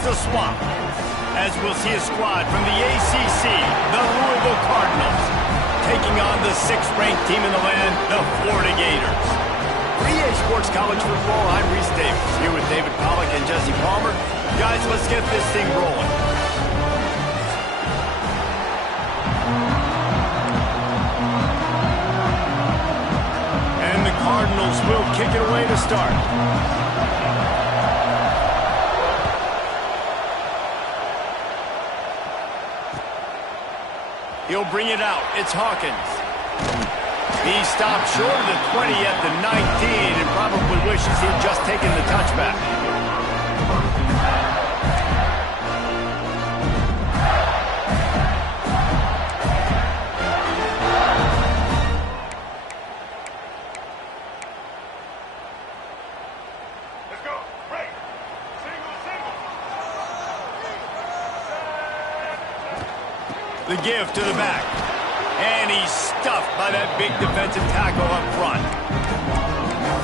has to swap. As we'll see a squad from the ACC, the Louisville Cardinals, taking on the 6th-ranked team in the land, the Florida Gators. For EA Sports College Football, I'm Reese Davis, here with David Colleg and Jesse Palmer. Guys, let's get this thing rolling. And the Cardinals will kick it away to start. He'll bring it out. It's Hawkins. He stopped short of the 20 at the 19 and probably wishes he'd just taken the touchback. Let's go. Break. Single. The give to the back. And he's stuffed by that big defensive tackle up front.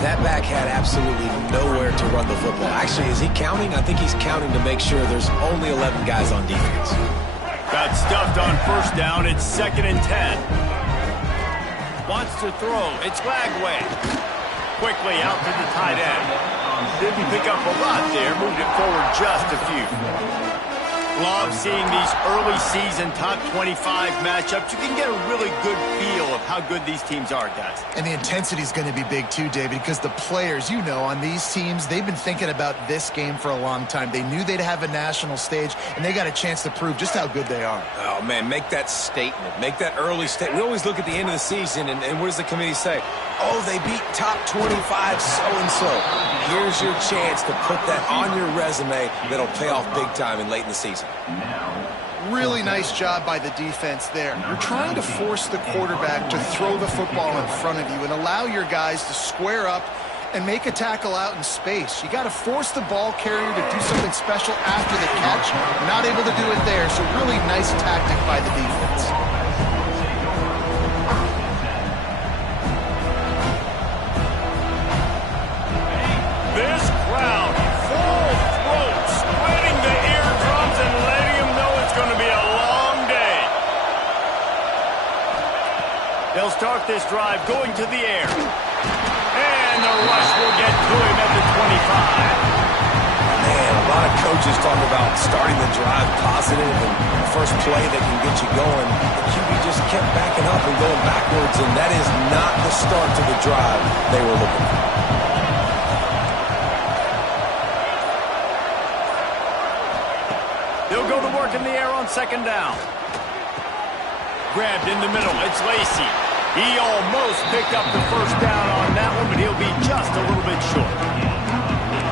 That back had absolutely nowhere to run the football. Actually, is he counting? I think he's counting to make sure there's only 11 guys on defense. Got stuffed on first down. It's 2nd and 10. Wants to throw. It's Lagway. Quickly out to the tight end. Didn't pick up a lot there. Moved it forward just a few. Love seeing these early season top 25 matchups. You can get a really good feel of how good these teams are, guys. And the intensity is going to be big too, David, because the players, you know, on these teams, they've been thinking about this game for a long time. They knew they'd have a national stage, and they got a chance to prove just how good they are. Oh, man, make that statement. Make that early statement. We always look at the end of the season, and what does the committee say? Oh, they beat top 25 so-and-so. Here's your chance to put that on your resume that'll pay off big time and late in the season. Really nice job by the defense there. You're trying to force the quarterback to throw the football in front of you and allow your guys to square up and make a tackle out in space. You got to force the ball carrier to do something special after the catch. Not able to do it there, so really nice tactic by the defense. This crowd, full throat, splitting the eardrums and letting them know it's going to be a long day. They'll start this drive going to the air. And the rush will get to him at the 25. Man, a lot of coaches talk about starting the drive positive and first play that can get you going. The QB just kept backing up and going backwards, and that is not the start to the drive they were looking for. They'll go to work in the air on 2nd down. Grabbed in the middle. It's Lacey. He almost picked up the first down on that one, but he'll be just a little bit short.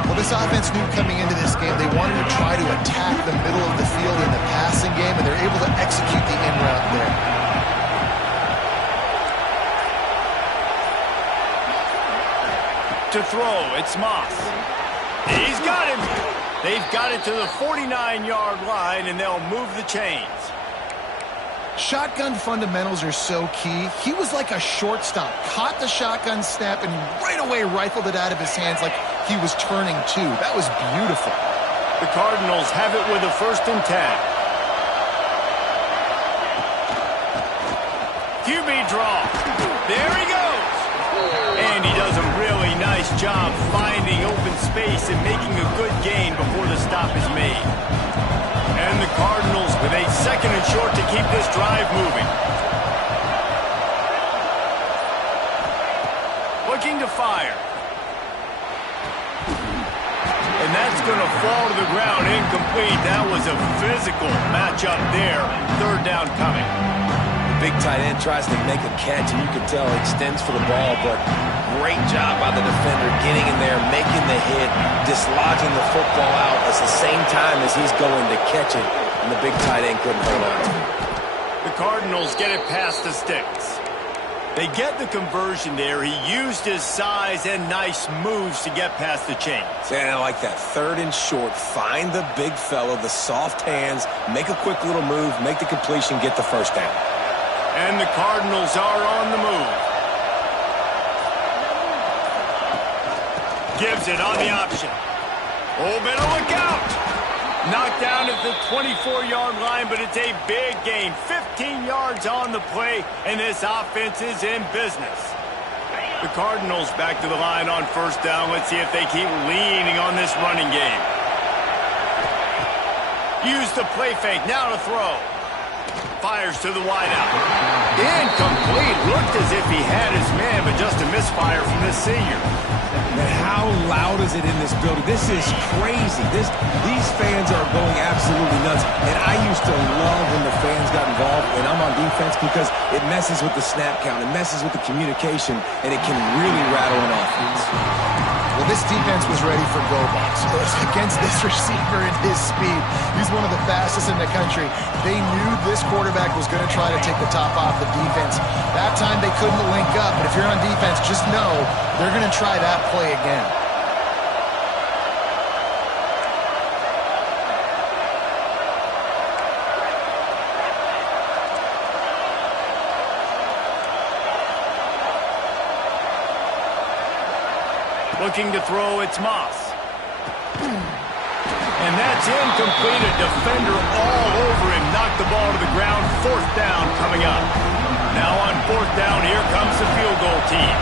Well, this offense knew coming into this game they wanted to try to attack the middle of the field in the passing game, and they're able to execute the in route there. To throw, it's Moss. He's got him. They've got it to the 49-yard line, and they'll move the chains. Shotgun fundamentals are so key. He was like a shortstop, caught the shotgun snap, and right away rifled it out of his hands like he was turning two. That was beautiful. The Cardinals have it with a 1st and 10. QB draw. There he goes. And he does a really nice job finding open space and making a good gain before the stop is made. And the Cardinals with a 2nd and short to keep this drive moving. Looking to fire. And that's going to fall to the ground incomplete. That was a physical matchup there. 3rd down coming. The big tight end tries to make a catch, and you can tell he extends for the ball, but great job by the defender getting in there, making the hit, dislodging the football out at the same time as he's going to catch it, and the big tight end couldn't hold on to it. The Cardinals get it past the sticks. They get the conversion there. He used his size and nice moves to get past the chains. And I like that 3rd and short. Find the big fellow, the soft hands, make a quick little move, make the completion, get the first down. And the Cardinals are on the move. Gives it on the option. Oh, better look out. Knocked down at the 24-yard line, but it's a big gain. 15 yards on the play, and this offense is in business. The Cardinals back to the line on first down. Let's see if they keep leaning on this running game. Use the play fake. Now to throw. Fires to the wideout. Incomplete. Looked as if he had his man, but just a misfire from this senior. Man, how loud is it in this building? This is crazy. These fans are going absolutely nuts. And I used to love when the fans got involved when I'm on defense because it messes with the snap count. It messes with the communication, and it can really rattle an offense. Well, this defense was ready for go-box. Against this receiver and his speed, he's one of the fastest in the country. They knew this quarterback was going to try to take the top off the defense. That time they couldn't link up, but if you're on defense, just know they're going to try that play again. Looking to throw, it's Moss. And that's incomplete. A defender all over him. Knocked the ball to the ground. Fourth down coming up. Now on fourth down, here comes the field goal team.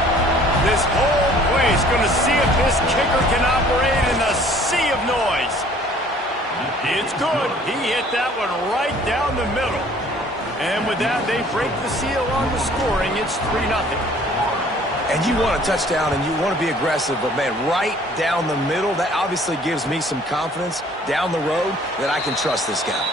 This whole place going to see if this kicker can operate in the sea of noise. It's good. He hit that one right down the middle. And with that, they break the seal on the scoring. It's 3-0. And you want a touchdown and you want to be aggressive, but man, right down the middle, that obviously gives me some confidence down the road that I can trust this guy.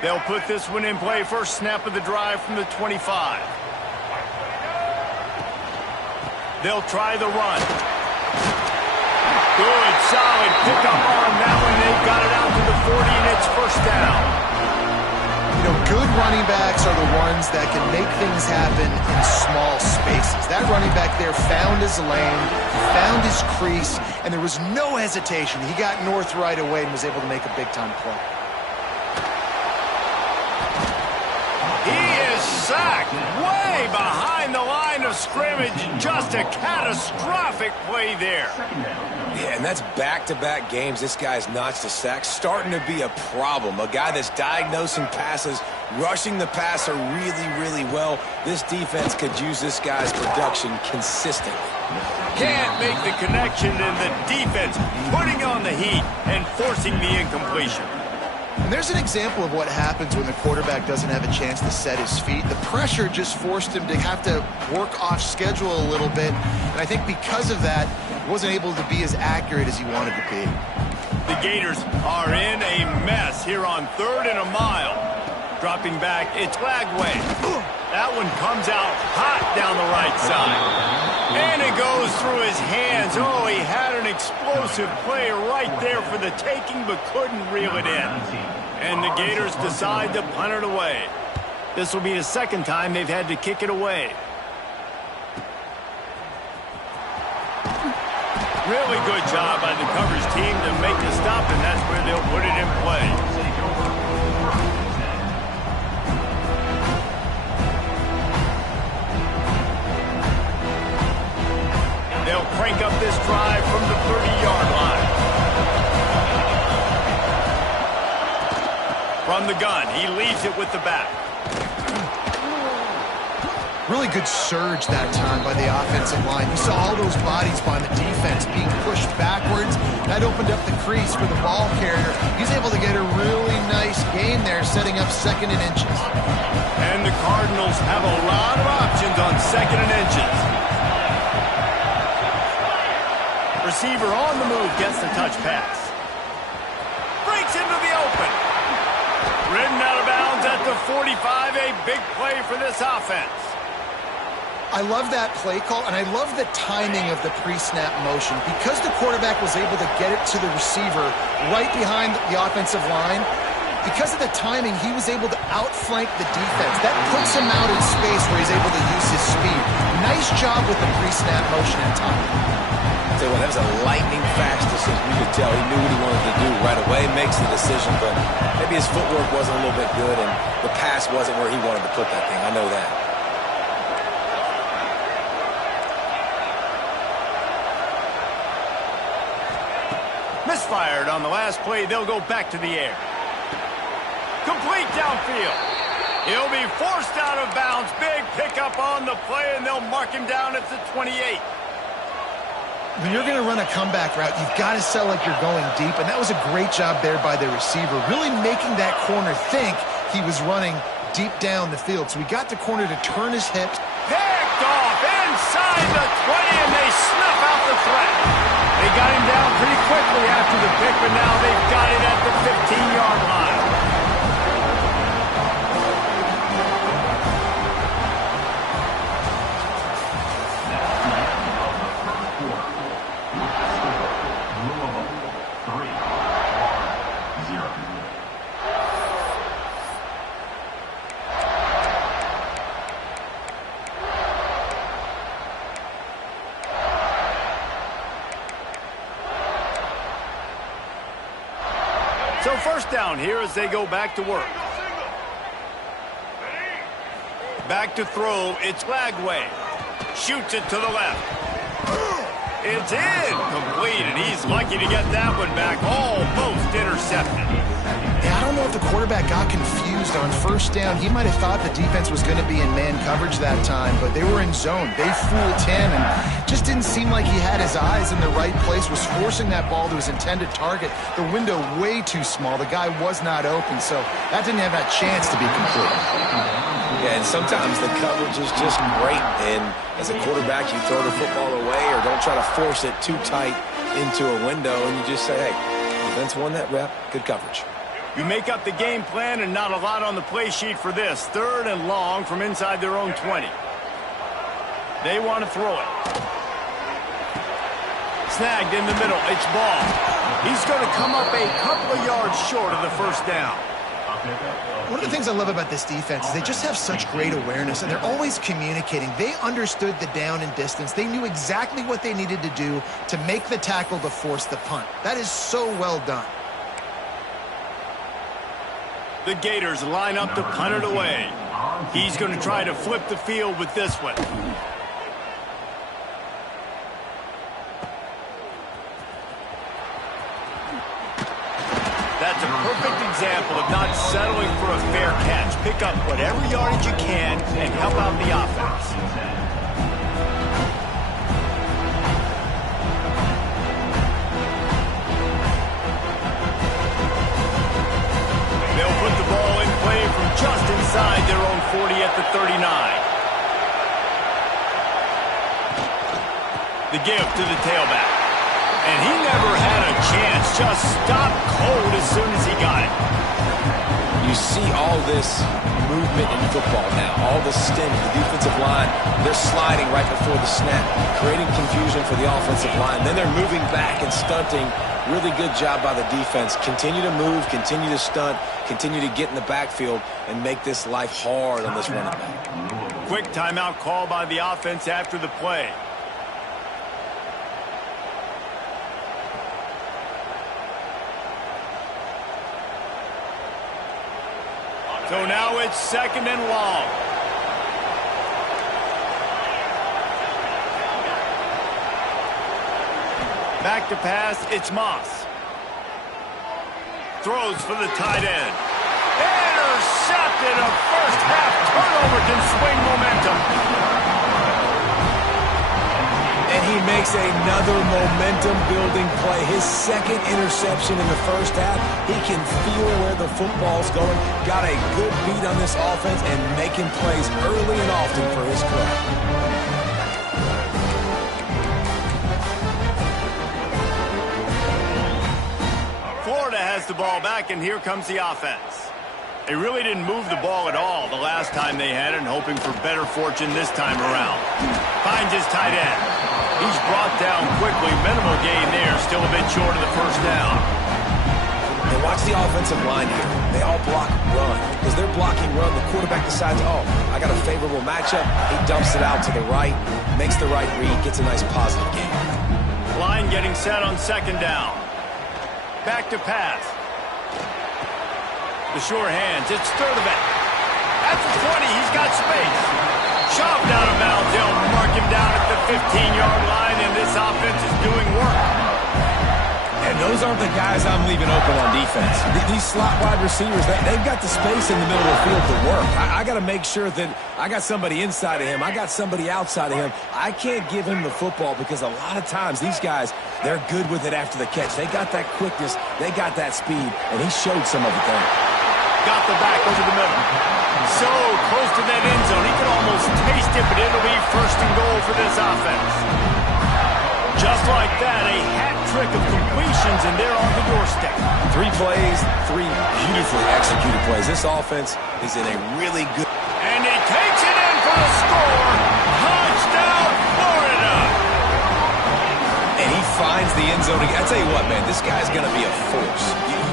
They'll put this one in play. First snap of the drive from the 25. They'll try the run. Good, solid pickup on that one. They've got it out to the 40, and it's first down. You know, good running backs are the ones that can make things happen in small spaces. That running back there found his lane, found his crease, and there was no hesitation. He got north right away and was able to make a big-time play. He is sacked way behind the line of scrimmage. Just a catastrophic play there. Yeah, and that's back-to-back games. This guy's notched a sack, starting to be a problem. A guy that's diagnosing passes, rushing the passer really, really well. This defense could use this guy's production consistently. Can't make the connection, and the defense putting on the heat and forcing the incompletion. And there's an example of what happens when the quarterback doesn't have a chance to set his feet. The pressure just forced him to have to work off schedule a little bit. And I think because of that, he wasn't able to be as accurate as he wanted to be. The Gators are in a mess here on 3rd and a mile. Dropping back, it's Lagway. That one comes out hot down the right side. And it goes through his hands. Oh, he had an explosive play right there for the taking, but couldn't reel it in. And the Gators decide to punt it away. This will be the second time they've had to kick it away. Really good job by the coverage team to make the stop, and that's where they'll put it in play. They'll crank up this drive from the 30-yard line. From the gun, he leaves it with the back. Really good surge that time by the offensive line. You saw all those bodies by the defense being pushed backwards. That opened up the crease for the ball carrier. He's able to get a really nice gain there, setting up 2nd and inches. And the Cardinals have a lot of options on 2nd and inches. Receiver on the move gets the touch pass. Breaks into the open. Ridden out of bounds at the 45. A big play for this offense. I love that play call, and I love the timing of the pre-snap motion. Because the quarterback was able to get it to the receiver right behind the offensive line, because of the timing, he was able to outflank the defense. That puts him out in space where he's able to use his speed. Nice job with the pre-snap motion and timing. That was a lightning fast decision. You could tell he knew what he wanted to do right away. play, makes the decision, but maybe his footwork wasn't a little bit good and the pass wasn't where he wanted to put that thing. I know that. Misfired on the last play. They'll go back to the air. Complete downfield. He'll be forced out of bounds. Big pickup on the play, and they'll mark him down at the 28. When you're going to run a comeback route, you've got to sell like you're going deep, and that was a great job there by the receiver, really making that corner think he was running deep down the field. So he got the corner to turn his hips. Picked off inside the 20, and they snuff out the threat. They got him down pretty quickly after the pick, but now they've got it at the 15-yard line. So first down here as they go back to work. Back to throw. It's Lagway. Shoots it to the left. It's in. Complete, and he's lucky to get that one back. Almost intercepted. Yeah, I don't know if the quarterback got confused on first down. He might have thought the defense was going to be in man coverage that time, but they were in zone. They fooled him and just didn't seem like he had his eyes in the right place, was forcing that ball to his intended target. The window way too small. The guy was not open, so that didn't have that chance to be complete. Yeah, and sometimes the coverage is just great, and as a quarterback, you throw the football away or don't try to force it too tight into a window, and you just say, hey, defense won that rep, good coverage. You make up the game plan and not a lot on the play sheet for this. 3rd and long from inside their own 20. They want to throw it. Snagged in the middle. It's ball. He's going to come up a couple of yards short of the first down. One of the things I love about this defense is they just have such great awareness, and they're always communicating. They understood the down and distance. They knew exactly what they needed to do to make the tackle to force the punt. That is so well done. The Gators line up to punt it away. He's going to try to flip the field with this one. That's a perfect example of not settling for a fair catch. Pick up whatever yardage you can and help out the offense. They'll put the ball in play from just inside their own 40 at the 39. The give to the tailback. And he never had a chance, just stopped cold as soon as he got it. You see all this movement in football now, all the stem, the defensive line, they're sliding right before the snap, creating confusion for the offensive line. Then they're moving back and stunting. Really good job by the defense. Continue to move, continue to stunt, continue to get in the backfield and make this life hard on this running back. Quick timeout call by the offense after the play. So now it's 2nd and long. Back to pass, it's Moss. Throws for the tight end. Intercepted. A first half turnover can swing momentum. And he makes another momentum-building play. His 2nd interception in the first half. He can feel where the football's going. Got a good beat on this offense and making plays early and often for his club. Florida has the ball back, and here comes the offense. They really didn't move the ball at all the last time they had it, and hoping for better fortune this time around. Finds his tight end. He's brought down quickly. Minimal gain there. Still a bit short of the first down. And watch the offensive line here. They all block run. Because they're blocking run, the quarterback decides, oh, I got a favorable matchup. He dumps it out to the right, makes the right read, gets a nice positive gain. Line getting set on 2nd down. Back to pass. The sure hands. It's Sturdivant. At the 20, he's got space. Shoved out of bounds. They'll mark him down at the 15-yard line, and this offense is doing work. And those aren't the guys I'm leaving open on defense. These slot wide receivers, they've got the space in the middle of the field to work. I got to make sure that I got somebody inside of him. I got somebody outside of him. I can't give him the football because a lot of times these guys, they're good with it after the catch. They got that quickness. They got that speed, and he showed some of it there. Got the back over the middle. So close to that end zone. He could almost taste it, but it'll be first and goal for this offense. Just like that, a hat trick of completions, and they're on the doorstep. 3 plays, 3 beautifully executed plays. This offense is in a really good... And he takes it in for the score. Touchdown, Florida. And he finds the end zone. I tell you what, man, this guy's going to be a force.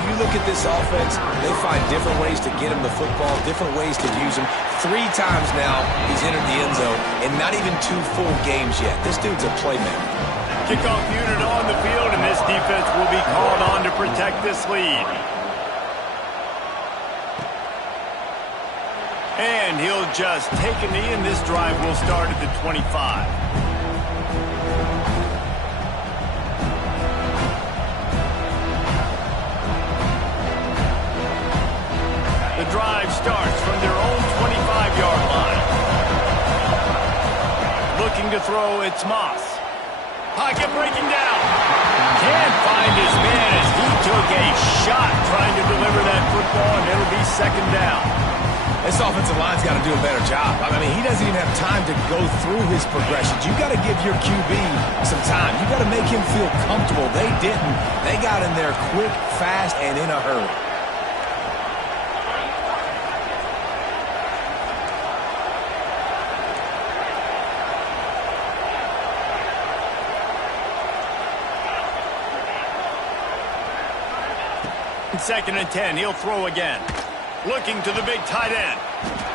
You look at this offense, they find different ways to get him the football, different ways to use him. 3 times now he's entered the end zone, and not even 2 full games yet. This dude's a playmaker. Kickoff unit on the field, and this defense will be called on to protect this lead. And he'll just take a knee, and this drive will start at the 25. The drive starts from their own 25-yard line. Looking to throw, it's Moss. Pocket breaking down. Can't find his man as he took a shot trying to deliver that football, and it'll be second down. This offensive line's got to do a better job. I mean, he doesn't even have time to go through his progressions. You got to give your QB some time. You got to make him feel comfortable. They didn't. They got in there quick, fast, and in a hurry. Second and 10, he'll throw again. Looking to the big tight end.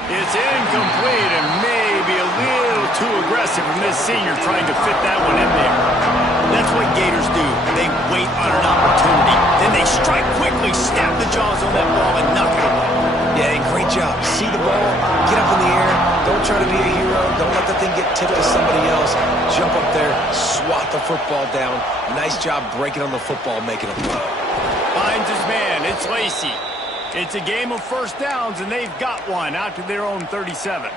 It's incomplete and maybe a little too aggressive from this senior trying to fit that one in there. That's what Gators do. They wait on an opportunity. Then they strike quickly, snap the jaws on that ball, and knock it away. Yeah, great job. See the ball, get up in the air. Don't try to be a hero. Don't let the thing get tipped to somebody else. Jump up there, swat the football down. Nice job breaking on the football, making a play. Finds his man. It's Lacey. It's a game of first downs, and they've got one out to their own 37.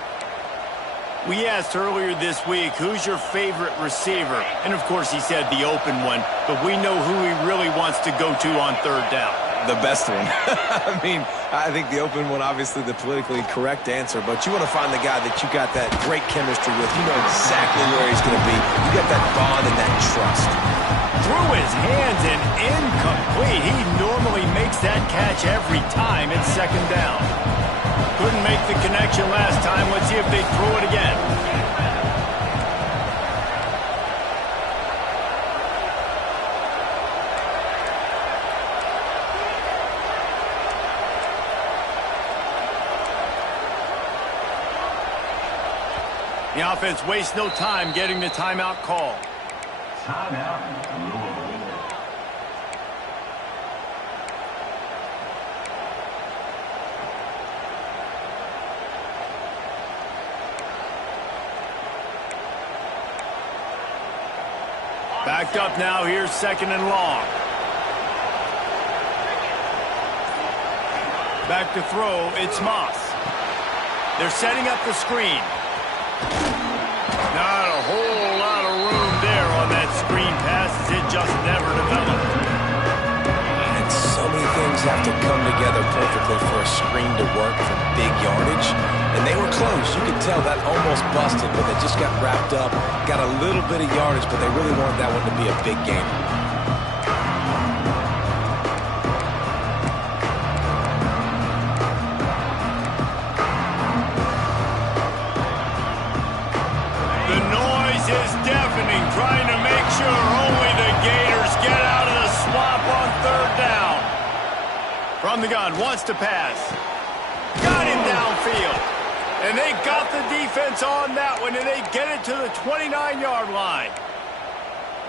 We asked earlier this week, who's your favorite receiver? And, of course, he said the open one, but we know who he really wants to go to on third down. The best one. I mean, I think the open one, obviously the politically correct answer, but you want to find the guy that you got that great chemistry with. You know exactly where he's going to be. You got that bond and that trust. Through his hands and incomplete. He normally makes that catch every time. It's second down. Couldn't make the connection last time. Let's see if they throw it again. The offense wastes no time getting the timeout call. Timeout, Louisville. Backed up now. Here's second and long. Back to throw. It's Moss. They're setting up the screen. Not a whole lot of room there on that screen pass. It just never developed. And so many things have to come together perfectly for a screen to work for big yardage. And they were close. You could tell that almost busted, but they just got wrapped up, got a little bit of yardage, but they really wanted that one to be a big game. Trying to make sure only the Gators get out of the swamp on third down. From the gun, wants to pass. Got him downfield. And they got the defense on that one, and they get it to the 29-yard line.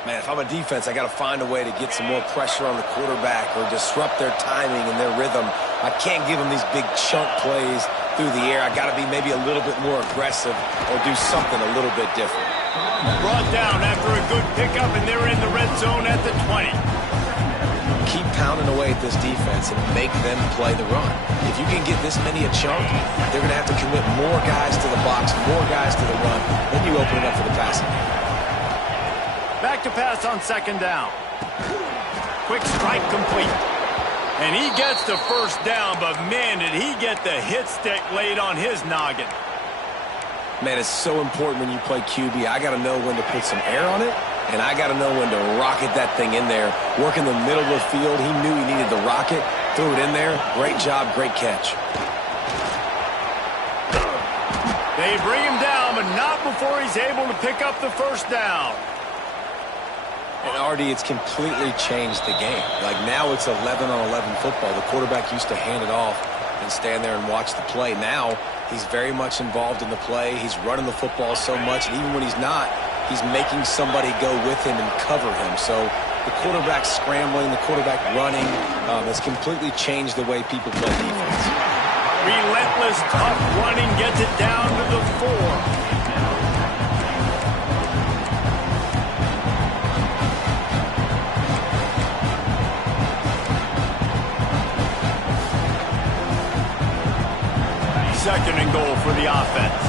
Man, if I'm a defense, I got to find a way to get some more pressure on the quarterback or disrupt their timing and their rhythm. I can't give them these big chunk plays through the air. I got to be maybe a little bit more aggressive or do something a little bit different. Brought down after a good pickup, and they're in the red zone at the 20. Keep pounding away at this defense and make them play the run. If you can get this many a chunk, they're going to have to commit more guys to the box, more guys to the run. Then you open it up for the passing game. Back to pass on second down. Quick strike complete. And he gets the first down, but man, did he get the hit stick laid on his noggin. Man, it's so important when you play QB. I got to know when to put some air on it, and I got to know when to rocket that thing in there. Work in the middle of the field. He knew he needed the rocket. Threw it in there. Great job, great catch. They bring him down, but not before he's able to pick up the first down. And Artie, it's completely changed the game. Like now it's 11-on-11 football. The quarterback used to hand it off and stand there and watch the play. Now he's very much involved in the play. He's running the football so much, and even when he's not, he's making somebody go with him and cover him. So the quarterback scrambling, the quarterback running has completely changed the way people play defense. Relentless, tough running gets it down to the 4. Second and goal for the offense.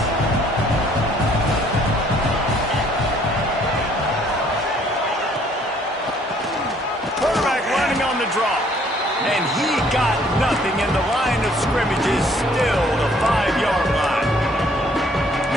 Quarterback running on the draw. And he got nothing, and the line of scrimmage is still the 5-yard line.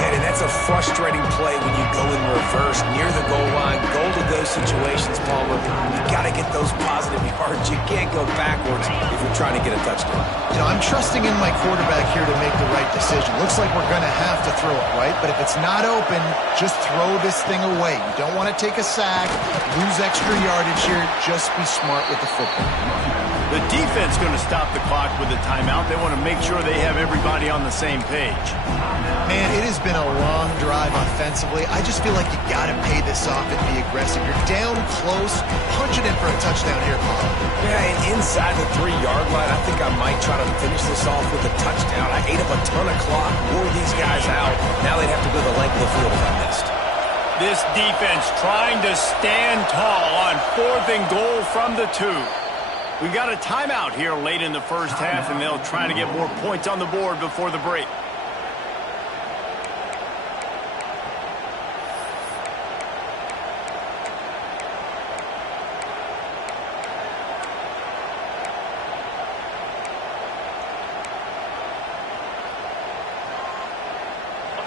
Man, and that's a frustrating play when you go in reverse near the goal line. Goal-to-go situations, Palmer. You got to get those positive yards. You can't go backwards if you're trying to get a touchdown. You know, I'm trusting in my quarterback here to make the right decision. Looks like we're going to have to throw it, right? But if it's not open, just throw this thing away. You don't want to take a sack, lose extra yardage here. Just be smart with the football. The defense going to stop the clock with a timeout. They want to make sure they have everybody on the same page. Man, it has been a long drive offensively. I just feel like you got to pay this off and be aggressive. You're down close. Punch it in for a touchdown here, Paul. Yeah, and inside the 3-yard line, I think I might try to finish this off with a touchdown. I ate up a ton of clock, wore these guys out. Now they'd have to go the length of the field if I missed. This defense trying to stand tall on 4th and goal from the 2. We've got a timeout here late in the first half, and they'll try to get more points on the board before the break.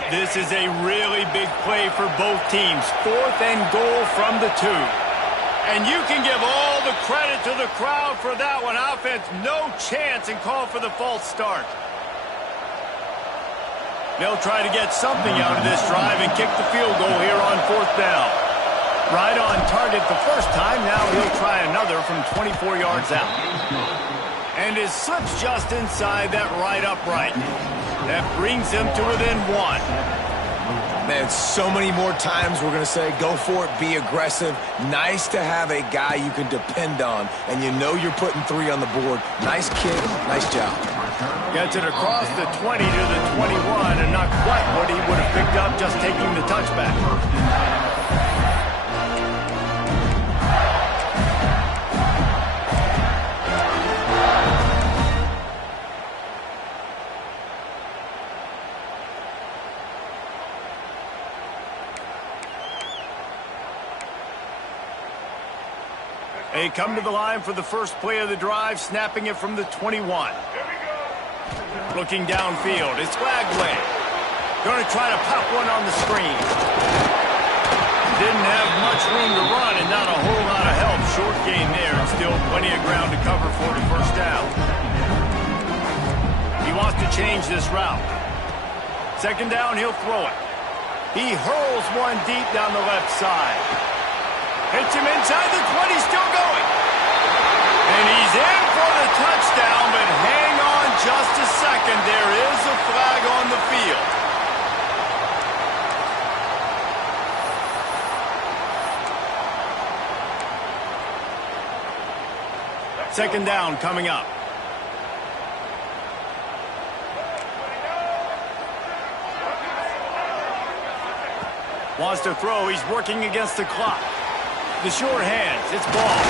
This is a really big play for both teams. 4th and goal from the 2. And you can give all the credit to the crowd for that one. Offense, no chance, and call for the false start. They'll try to get something out of this drive and kick the field goal here on 4th down. Right on target the first time. Now he'll try another from 24 yards out. And his slips just inside that right upright. That brings him to within 1. Man, so many more times we're going to say, go for it, be aggressive. Nice to have a guy you can depend on, and you know you're putting 3 on the board. Nice kick, nice job. Gets it across the 20 to the 21, and not quite what he would have picked up just taking the touchback. They come to the line for the first play of the drive, snapping it from the 21. Looking downfield, it's Lagway. Going to try to pop one on the screen. Didn't have much room to run and not a whole lot of help. Short gain there, and still plenty of ground to cover for the first down. He wants to change this route. Second down, he'll throw it. He hurls one deep down the left side. Hits him inside the 20, still going. And he's in for the touchdown, but hang on just a second. There is a flag on the field. Second down coming up. Wants to throw. He's working against the clock. The short hands. It's ball.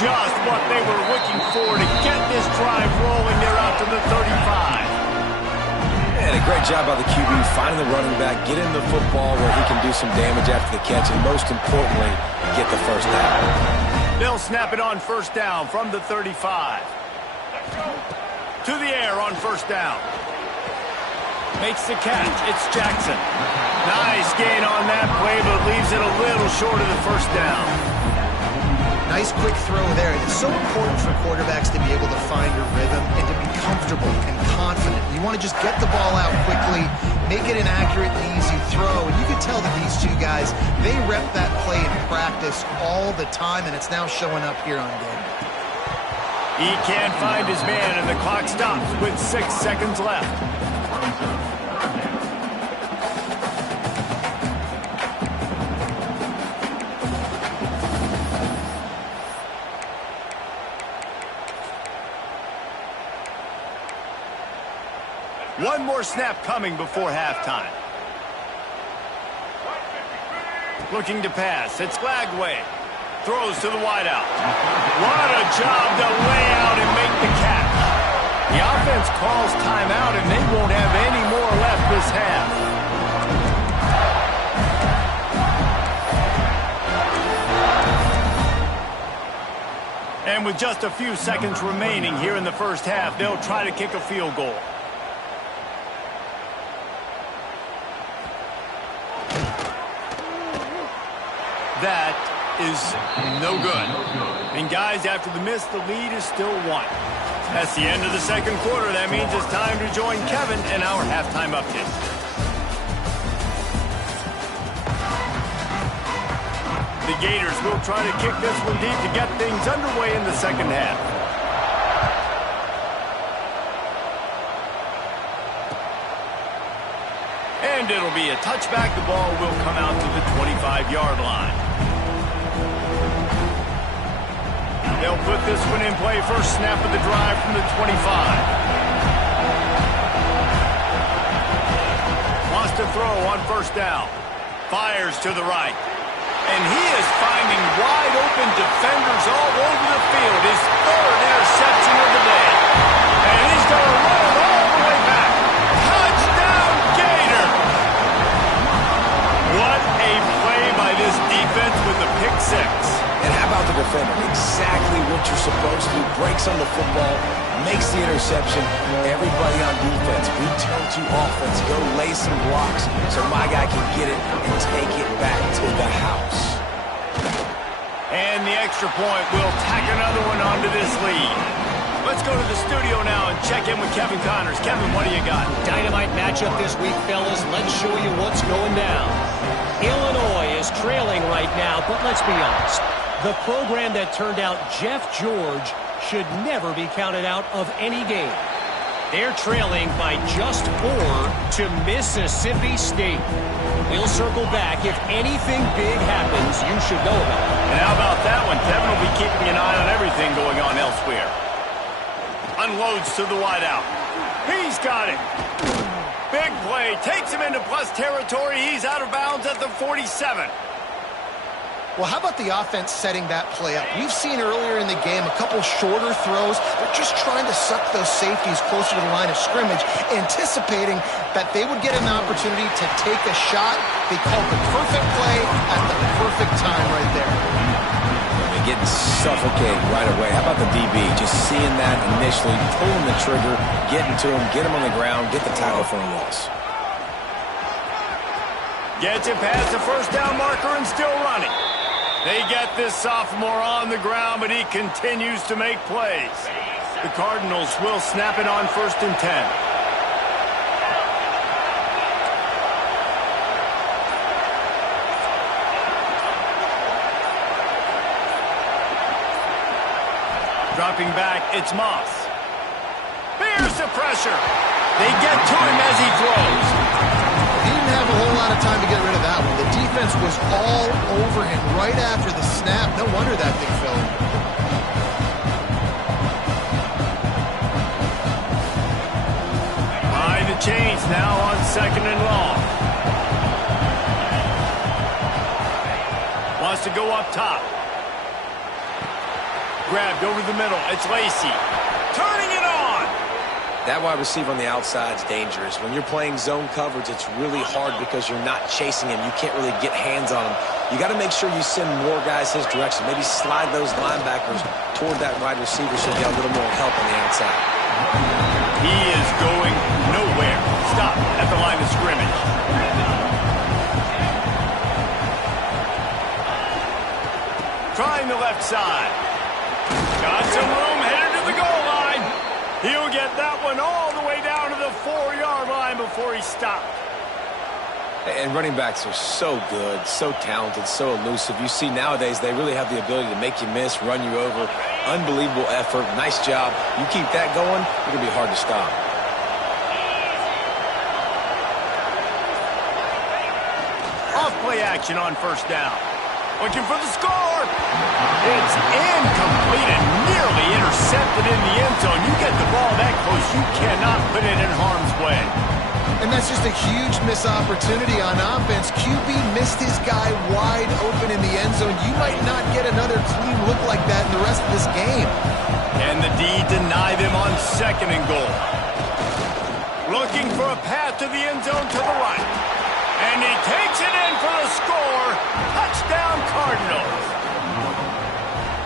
Just what they were looking for to get this drive rolling. They're out to the 35. And a great job by the QB finding the running back, getting the football where he can do some damage after the catch, and most importantly, get the first down. They'll snap it on first down from the 35. To the air on first down. Makes the catch. It's Jackson. Nice gain on that play, but leaves it a little short of the first down. Nice quick throw there. It's so important for quarterbacks to be able to find a rhythm and to be comfortable and confident. You want to just get the ball out quickly, make it an accurate and easy throw. And you can tell that these two guys, they rep that play in practice all the time, and it's now showing up here on game. He can't find his man, and the clock stops with 6 seconds left. One more snap coming before halftime. Looking to pass. It's Flagway. Throws to the wideout. What a job to lay out and make the catch. The offense calls timeout, and they won't have any more left this half. And with just a few seconds remaining here in the first half, they'll try to kick a field goal. That is no good. And guys, after the miss, the lead is still 1. That's the end of the second quarter. That means it's time to join Kevin in our halftime update. The Gators will try to kick this one deep to get things underway in the second half. And it'll be a touchback. The ball will come out to the 25-yard line. They'll put this one in play. First snap of the drive from the 25. Wants to throw on first down. Fires to the right. And he is finding wide open defenders all over the field. His 3rd interception of the day. And he's going to run it all the way back. Touchdown, Gator! What a play by this defense with the pick 6. And how about the defender? Exactly what you're supposed to do. Breaks on the football, makes the interception. Everybody on defense, we turn to offense. Go lay some blocks so my guy can get it and take it back to the house. And the extra point will tack another one onto this lead. Let's go to the studio now and check in with Kevin Connors. Kevin, what do you got? Dynamite matchup this week, fellas. Let's show you what's going down. Illinois is trailing right now, but let's be honest. The program that turned out Jeff George should never be counted out of any game. They're trailing by just 4 to Mississippi State. We'll circle back. If anything big happens, you should know about it. And how about that one? Kevin will be keeping an eye on everything going on elsewhere. Unloads to the wideout. He's got it. Big play. Takes him into plus territory. He's out of bounds at the 47. Well, how about the offense setting that play up? We've seen earlier in the game a couple shorter throws. They're just trying to suck those safeties closer to the line of scrimmage, anticipating that they would get an opportunity to take a shot. They called the perfect play at the perfect time right there. Getting suffocated right away. How about the DB? Just seeing that initially, pulling the trigger, getting to him, get him on the ground, get the tackle for a loss. Gets it past the first down marker and still running. They get this sophomore on the ground, but he continues to make plays. The Cardinals will snap it on 1st and 10. Dropping back, it's Moss. Bears the pressure. They get to him as he throws. He didn't have a whole lot of time to get rid of that one. The defense was all over him right after the snap. No wonder that thing fell in. second and long. Wants to go up top. Grabbed over the middle. It's Lacy. Turning it on. That wide receiver on the outside is dangerous. When you're playing zone coverage, it's really hard because you're not chasing him. You can't really get hands on him. You got to make sure you send more guys his direction. Maybe slide those linebackers toward that wide receiver so you get a little more help on the outside. He is going nowhere. Stop at the line of scrimmage. Trying the left side. Got some room, headed to the goal line. He'll get that one all the way down to the 4-yard line before he stopped. And running backs are so good, so talented, so elusive. You see nowadays they really have the ability to make you miss, run you over. Unbelievable effort. Nice job. You keep that going, it's going to be hard to stop. Off play action on first down. Looking for the score. It's incomplete and nearly intercepted in the end zone. You get the ball that close, you cannot put it in harm's way. And that's just a huge missed opportunity on offense. QB missed his guy wide open in the end zone. You might not get another clean look like that in the rest of this game. And the D denied him on second and goal. Looking for a path to the end zone to the right. And he takes it in for the score. Touchdown, Cardinals.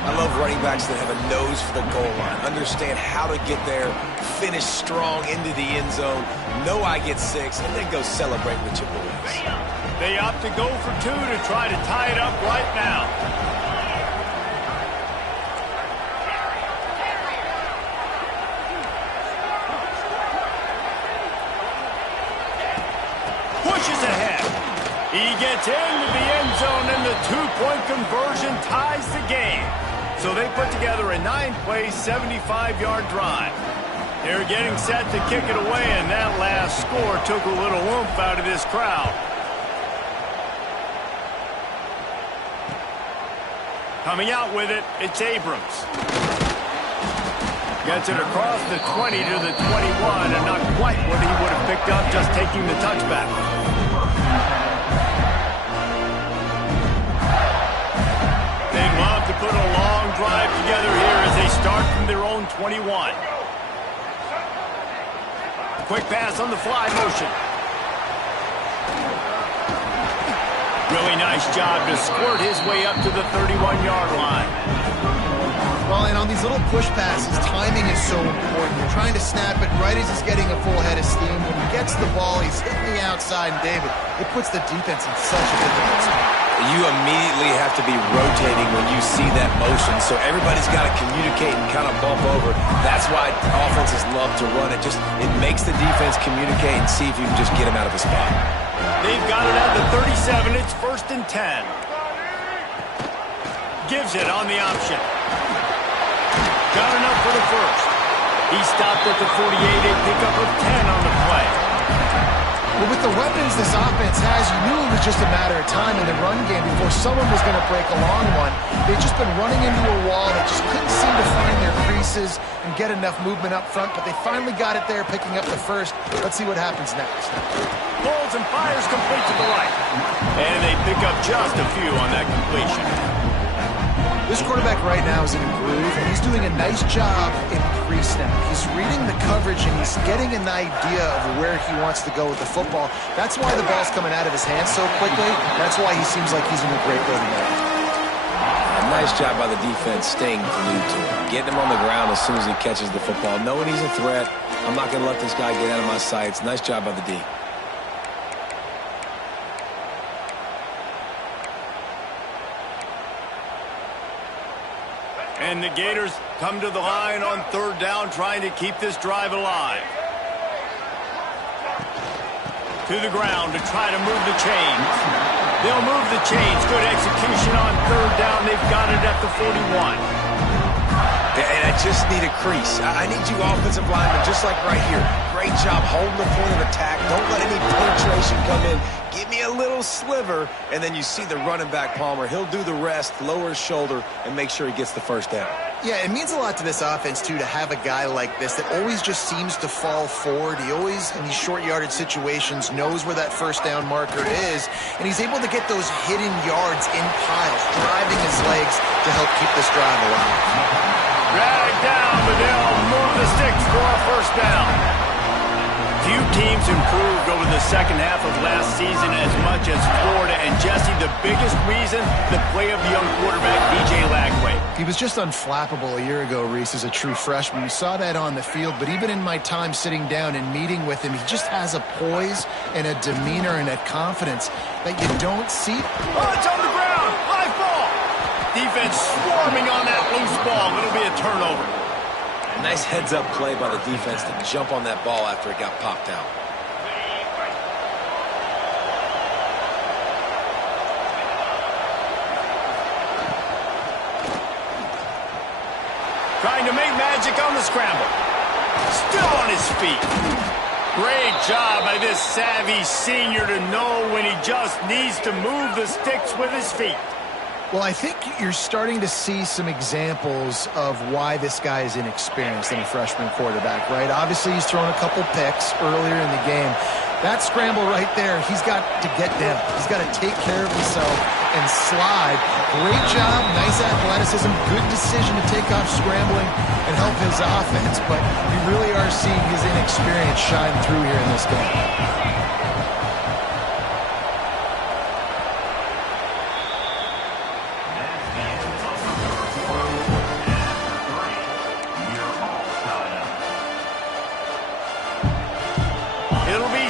I love running backs that have a nose for the goal line, understand how to get there, finish strong into the end zone, know I get 6, and then go celebrate with your boys. They opt to go for 2 to try to tie it up right now. Pushes ahead. He gets into the end zone, and the 2-point conversion ties the game. So they put together a 9-play, 75-yard drive. They're getting set to kick it away, and that last score took a little oomph out of this crowd. Coming out with it, it's Abrams. Gets it across the 20 to the 21, and not quite what he would have picked up just taking the touchback. They'd love to put a long drive together here as they start from their own 21. Quick pass on the fly motion. Really nice job to squirt his way up to the 31-yard line. Well, and on these little push passes, timing is so important. You're trying to snap it right as he's getting a full head of steam. When he gets the ball, he's hitting the outside, and David, it puts the defense in such a difficult spot. You immediately have to be rotating when you see that motion, so everybody's got to communicate and kind of bump over. That's why offenses love to run it. It makes the defense communicate and see if you can just get him out of his spot. They've got it at the 37. It's 1st and 10. Gives it on the option. Got enough for the first. He stopped at the 48, a pickup of 10 on the play. Well, with the weapons this offense has, you knew it was just a matter of time in the run game before someone was going to break a long one. They've just been running into a wall. They just couldn't seem to find their creases and get enough movement up front, but they finally got it there, picking up the first. Let's see what happens next. Pulls and fires complete to the right. And they pick up just a few on that completion. This quarterback right now is in a groove, and he's doing a nice job in pre-snap. He's reading the coverage, and he's getting an idea of where he wants to go with the football. That's why the ball's coming out of his hands so quickly. That's why he seems like he's in a great rhythm there. A nice job by the defense staying glued to him, getting him on the ground as soon as he catches the football, knowing he's a threat. I'm not going to let this guy get out of my sights. Nice job by the D. And the Gators come to the line on 3rd down, trying to keep this drive alive. To the ground to try to move the chains. They'll move the chains. Good execution on 3rd down. They've got it at the 41. And I just need a crease. I need you offensive linemen, just like right here. Great job holding the point of attack. Don't let any penetration come in. Give me a little sliver, and then you see the running back, Palmer. He'll do the rest, lower his shoulder, and make sure he gets the first down. Yeah, it means a lot to this offense, too, to have a guy like this that always just seems to fall forward. He always, in these short yardage situations, knows where that first down marker is, and he's able to get those hidden yards in piles, driving his legs to help keep this drive alive. Drag down, but they'll move the sticks for a first down. Few teams improved over the second half of last season as much as Florida. And, Jesse, the biggest reason, the play of the young quarterback, DJ Lagway. He was just unflappable a year ago, Reese, as a true freshman. We saw that on the field, but even in my time sitting down and meeting with him, he just has a poise and a demeanor and a confidence that you don't see. Oh, it's on the ground. High ball. Defense swarming on that loose ball. It'll be a turnover. Nice heads-up play by the defense to jump on that ball after it got popped out. Trying to make magic on the scramble. Still on his feet. Great job by this savvy senior to know when he just needs to move the sticks with his feet. Well, I think you're starting to see some examples of why this guy is inexperienced in a freshman quarterback, right? Obviously, he's thrown a couple picks earlier in the game. That scramble right there, he's got to get down. He's got to take care of himself and slide. Great job, nice athleticism, good decision to take off scrambling and help his offense, but you really are seeing his inexperience shine through here in this game.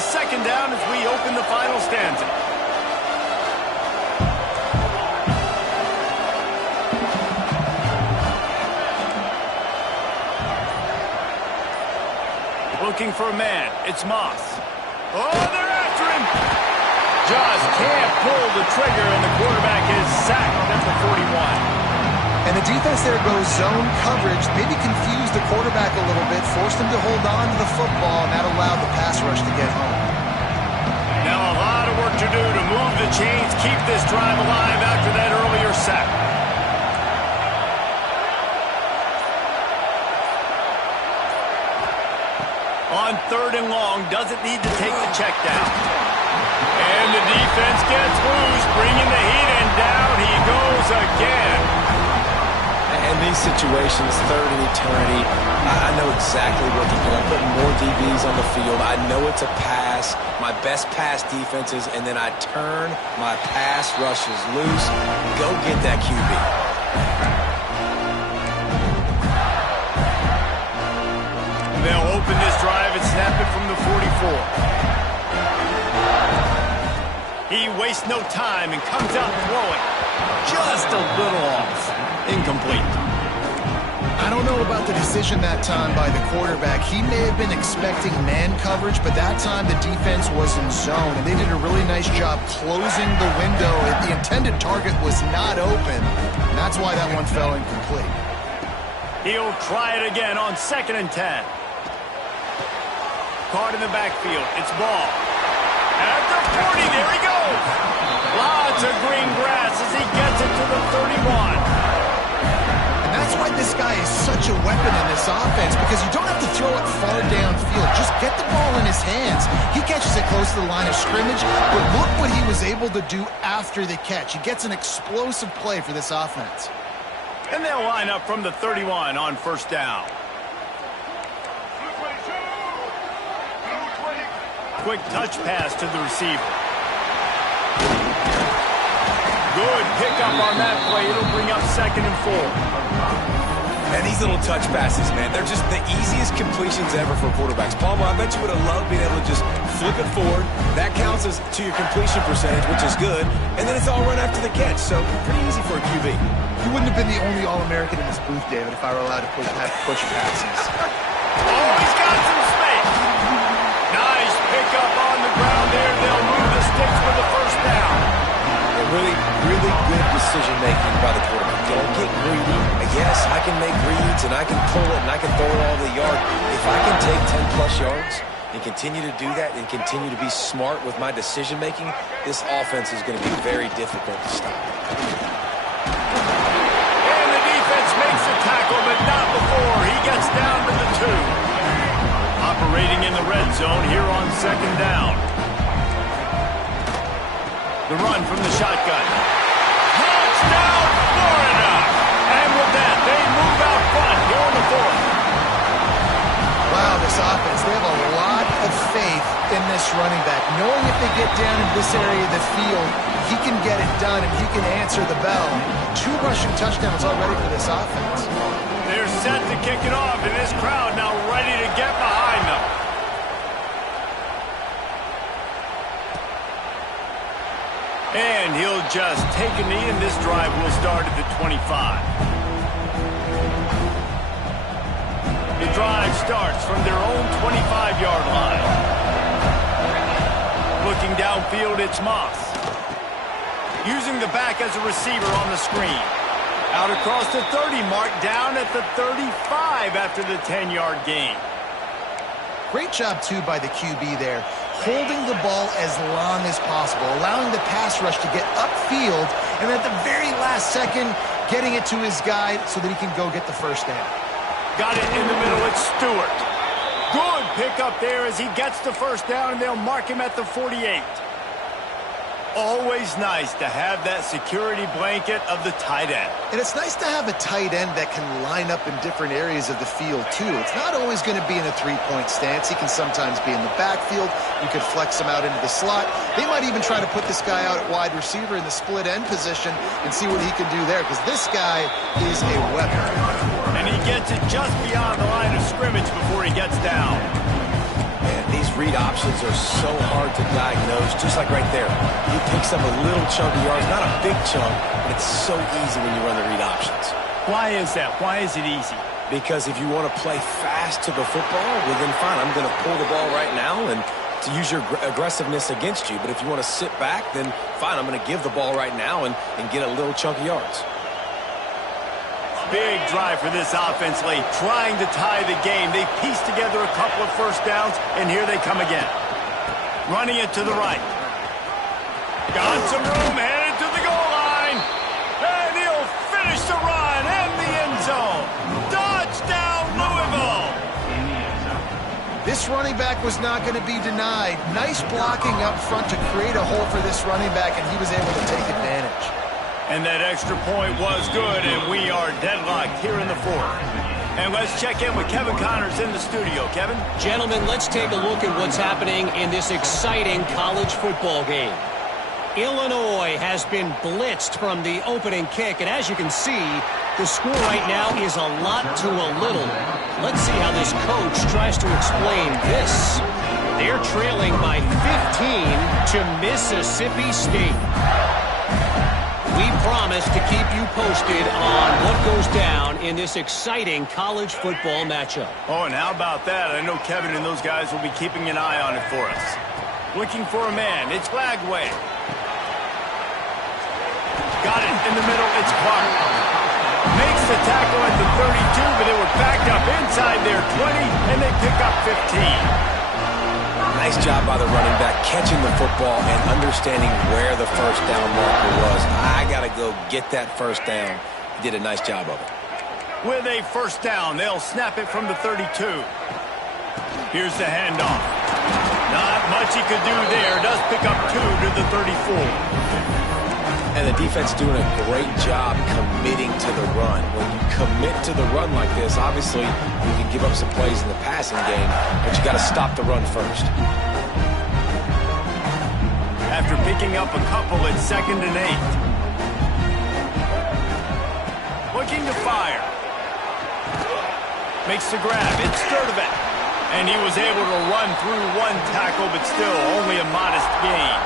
Second down as we open the final stanza. Looking for a man. It's Moss. Oh, they're after him. Just can't pull the trigger, and the quarterback is sacked at the 41. And the defense there goes zone coverage, maybe confused the quarterback a little bit, forced him to hold on to the football, and that allowed the pass rush to get home. Now a lot of work to do to move the chains, keep this drive alive after that earlier sack. On third and long, doesn't need to take the check down. And the defense gets loose, bringing the heat, and down he goes again. In these situations, third and eternity, I know exactly what to do. I'm putting more DBs on the field. I know it's a pass, my best pass defenses, and then I turn my pass rushes loose. Go get that QB. They'll open this drive and snap it from the 44. He wastes no time and comes out throwing. Just a little off. Incomplete. I don't know about the decision that time by the quarterback. He may have been expecting man coverage, but that time the defense was in zone, and they did a really nice job closing the window. The intended target was not open, and that's why that one fell incomplete. He'll try it again on 2nd and 10. Caught in the backfield. It's ball. At the 40, there he goes. Lots of green grass as he gets it to the 31. And that's why this guy is such a weapon in this offense, because you don't have to throw it far downfield. Just get the ball in his hands. He catches it close to the line of scrimmage, but look what he was able to do after the catch. He gets an explosive play for this offense. And they'll line up from the 31 on first down. Quick touch pass to the receiver. Good pickup on that play. It'll bring up 2nd and 4. And these little touch passes, man, they're just the easiest completions ever for quarterbacks. Palmer, I bet you would have loved being able to just flip it forward. That counts as to your completion percentage, which is good. And then it's all run after the catch, so pretty easy for a QB. You wouldn't have been the only All-American in this booth, David, if I were allowed to push passes. Oh, he's got some space. Nice pickup on the ground there. They'll move the sticks for the first down. Really, really good decision-making by the quarterback. Don't get greedy. Yes, I can make reads, and I can pull it, and I can throw it all the yard. If I can take 10-plus yards and continue to do that and continue to be smart with my decision-making, this offense is going to be very difficult to stop. And the defense makes the tackle tackle, but not before he gets down to the 2. Operating in the red zone here on 2nd down. The run from the shotgun. Touchdown, Florida! And with that, they move out front here in the 4th. Wow, this offense, they have a lot of faith in this running back. Knowing if they get down in this area of the field, he can get it done and he can answer the bell. 2 rushing touchdowns already for this offense. They're set to kick it off, and this crowd now ready to get behind them. And he'll just take a knee, and this drive will start at the 25. The drive starts from their own 25-yard line. Looking downfield, it's Moss. Using the back as a receiver on the screen. Out across the 30 mark, down at the 35 after the 10-yard gain. Great job, too, by the QB there. Holding the ball as long as possible, allowing the pass rush to get upfield, and at the very last second, getting it to his guy so that he can go get the first down. Got it in the middle, it's Stewart. Good pickup there as he gets the first down, and they'll mark him at the 48. Always nice to have that security blanket of the tight end. And it's nice to have a tight end that can line up in different areas of the field, too. It's not always going to be in a 3-point stance. He can sometimes be in the backfield. You could flex him out into the slot. They might even try to put this guy out at wide receiver in the split end position and see what he can do there, because this guy is a weapon. And he gets it just beyond the line of scrimmage before he gets down. And these read options are so hard to diagnose, just like right there. He picks up a little chunk of yards, not a big chunk, but it's so easy when you run the read options. Why is that? Why is it easy? Because if you want to play fast to the football, well then fine, I'm going to pull the ball right now and to use your aggressiveness against you. But if you want to sit back, then fine, I'm going to give the ball right now and get a little chunk of yards. Big drive for this offense late, trying to tie the game. They piece together a couple of first downs, and here they come again. Running it to the right. Got some room, headed to the goal line. And he'll finish the run in the end zone. Touchdown, Louisville! This running back was not going to be denied. Nice blocking up front to create a hole for this running back, and he was able to take advantage. And that extra point was good, and we are deadlocked here in the 4th. And let's check in with Kevin Connors in the studio. Kevin? Gentlemen, let's take a look at what's happening in this exciting college football game. Illinois has been blitzed from the opening kick, and as you can see, the score right now is a lot to a little. Let's see how this coach tries to explain this. They're trailing by 15 to Mississippi State. We promise to keep you posted on what goes down in this exciting college football matchup. Oh, and how about that? I know Kevin and those guys will be keeping an eye on it for us. Looking for a man. It's Flagway. Got it in the middle. It's Clark. Makes the tackle at the 32, but they were backed up inside their 20, and they pick up 15. Nice job by the running back, catching the football and understanding where the first down marker was. I got to go get that first down. He did a nice job of it. With a first down, they'll snap it from the 32. Here's the handoff. Not much he could do there. Does pick up 2 to the 34. And the defense doing a great job committing to the run. When you commit to the run like this, obviously you can give up some plays in the passing game, but you got to stop the run first. After picking up a couple, it's 2nd and 8. Looking to fire. Makes the grab. It's Sturdivant. And he was able to run through one tackle, but still only a modest gain.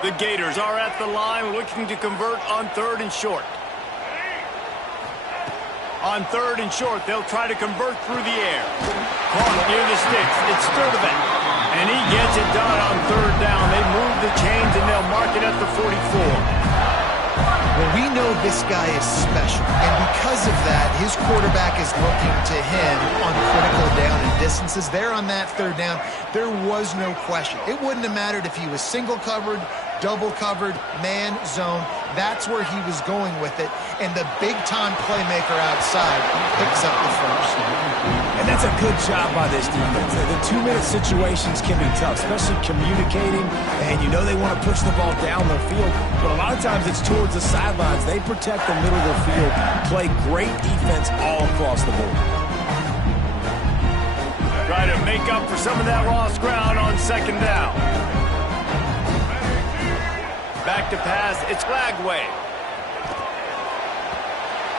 The Gators are at the line looking to convert on 3rd and short. On 3rd and short, they'll try to convert through the air. Caught near the sticks. It's Sturdivant. And he gets it done on 3rd down. They move the chains, and they'll mark it at the 44. Well, we know this guy is special, and because of that, his quarterback is looking to him on critical down and distances. There on that third down, there was no question. It wouldn't have mattered if he was single covered, double covered, man, zone. That's where he was going with it, and the big-time playmaker outside picks up the first. And that's a good job by this defense. The two-minute situations can be tough, especially communicating, and you know they want to push the ball down the field, but a lot of times it's towards the sidelines. They protect the middle of the field, play great defense all across the board. Try to make up for some of that lost ground on second down. Back to pass, it's Flagway.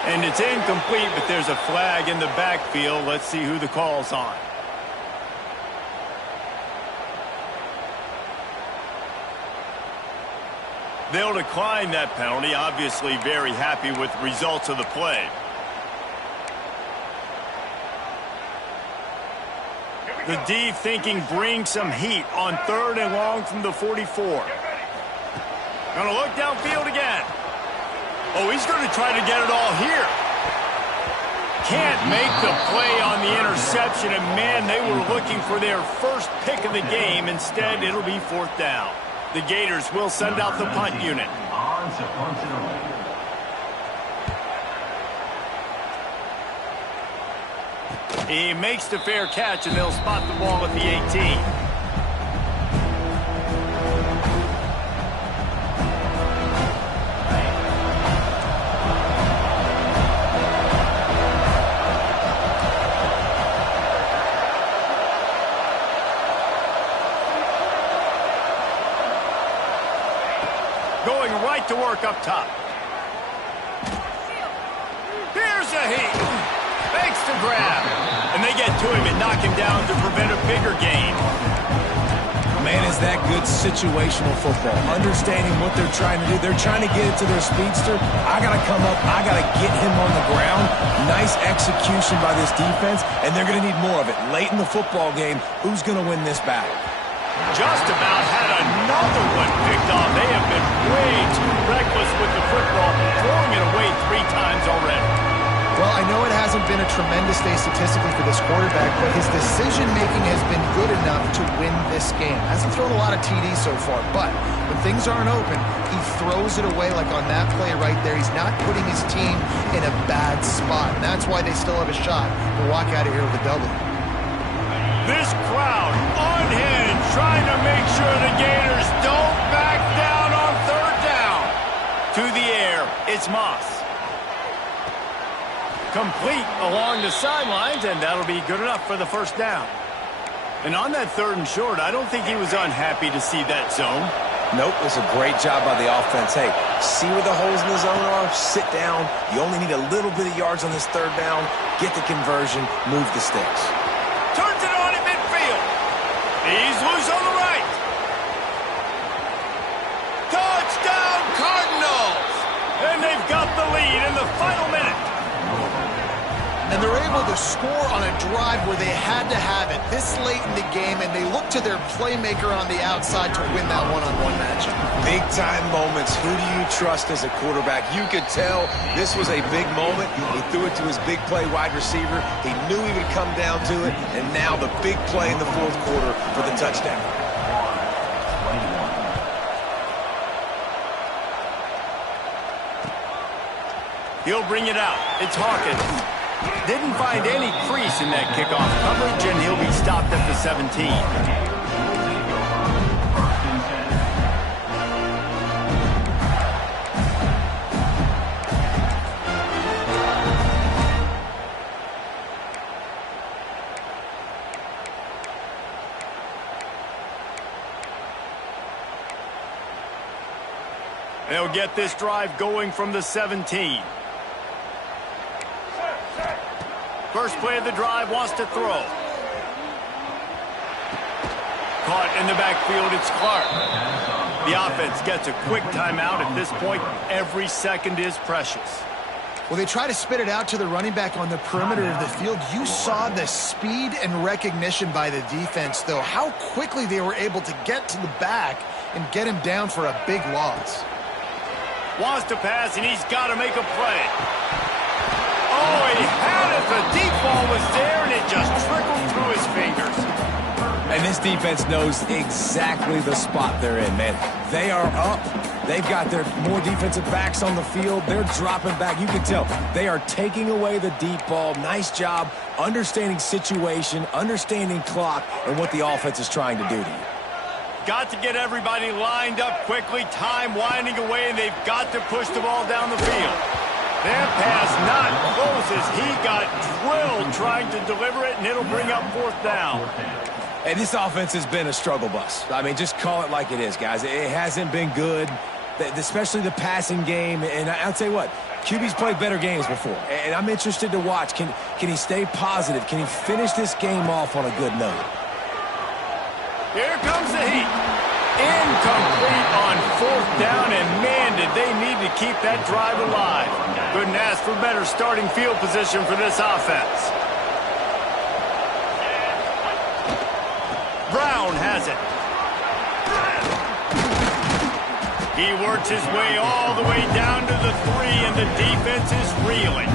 And it's incomplete, but there's a flag in the backfield. Let's see who the call's on. They'll decline that penalty, obviously very happy with the results of the play. The D thinking bring some heat on 3rd and long from the 44. Gonna look downfield again. Oh, he's going to try to get it all here. Can't make the play on the interception, and man, they were looking for their first pick of the game. Instead, it'll be 4th down. The Gators will send out the punt unit. He makes the fair catch, and they'll spot the ball at the 18. Going right to work up top. Here's a heat. Makes the grab. And they get to him and knock him down to prevent a bigger gain. Man, is that good situational football. Understanding what they're trying to do. They're trying to get it to their speedster. I got to come up. I got to get him on the ground. Nice execution by this defense, and they're going to need more of it. Late in the football game, who's going to win this battle? Just about had another one picked off. They have been way too reckless with the football, throwing it away 3 times already. Well, I know it hasn't been a tremendous day statistically for this quarterback, but his decision-making has been good enough to win this game. Hasn't thrown a lot of TDs so far, but when things aren't open, he throws it away like on that play right there. He's not putting his team in a bad spot, and that's why they still have a shot to walk out of here with a W. This crowd unhinged, trying to make sure the Gators don't back down on 3rd down. To the air, it's Moss. Complete along the sidelines, and that'll be good enough for the 1st down. And on that 3rd and short, I don't think he was unhappy to see that zone. Nope, it was a great job by the offense. Hey, see where the holes in the zone are? Sit down. You only need a little bit of yards on this 3rd down. Get the conversion, move the sticks. Turns it on in midfield. He's loose on the right. Touchdown, Cardinals! And they've got the lead in the final minute. And they're able to score on a drive where they had to have it this late in the game, and they look to their playmaker on the outside to win that one-on-one matchup. Big-time moments. Who do you trust as a quarterback? You could tell this was a big moment. He threw it to his big play wide receiver. He knew he would come down to it, and now the big play in the 4th quarter for the touchdown. He'll bring it out. It's Hawkins. Didn't find any crease in that kickoff coverage, and he'll be stopped at the 17. They'll get this drive going from the 17. First play of the drive, wants to throw. Caught in the backfield, it's Clark. The offense gets a quick timeout. At this point, every second is precious. Well, they try to spit it out to the running back on the perimeter of the field. You saw the speed and recognition by the defense, though. How quickly they were able to get to the back and get him down for a big loss. Wants to pass, and he's got to make a play. Oh, he had it. The deep ball was there, and it just trickled through his fingers. And this defense knows exactly the spot they're in, man. They are up. They've got their more defensive backs on the field. They're dropping back. You can tell they are taking away the deep ball. Nice job understanding situation, understanding clock, and what the offense is trying to do to you. Got to get everybody lined up quickly. Time winding away, and they've got to push the ball down the field. That pass not close as he got drilled trying to deliver it, and it'll bring up 4th down. And this offense has been a struggle bus. I mean, just call it like it is, guys. It hasn't been good, especially the passing game. And I'll tell you what, QB's played better games before. And I'm interested to watch. Can he stay positive? Can he finish this game off on a good note? Here comes the heat. Incomplete on 4th down, and man, did they need to keep that drive alive. Couldn't ask for better starting field position for this offense. Brown has it. He works his way all the way down to the 3, and the defense is reeling.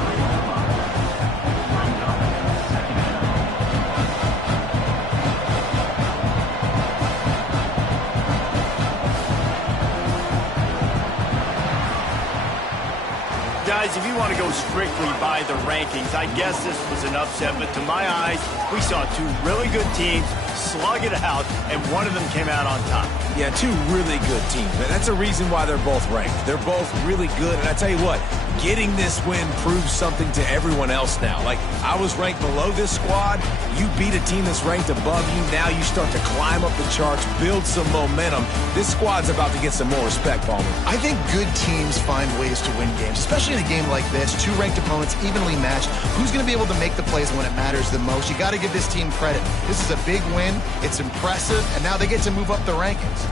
Guys, if you want to go strictly by the rankings, I guess this was an upset, but to my eyes, we saw 2 really good teams slug it out, and one of them came out on top. Yeah, 2 really good teams. That's a reason why they're both ranked. They're both really good, and I tell you what, getting this win proves something to everyone else now. Like, I was ranked below this squad. You beat a team that's ranked above you. Now you start to climb up the charts, build some momentum. This squad's about to get some more respect, Palmer. I think good teams find ways to win games, especially in a game like this. 2 ranked opponents, evenly matched. Who's going to be able to make the plays when it matters the most? You got to give this team credit. This is a big win. It's impressive, and now they get to move up the rankings.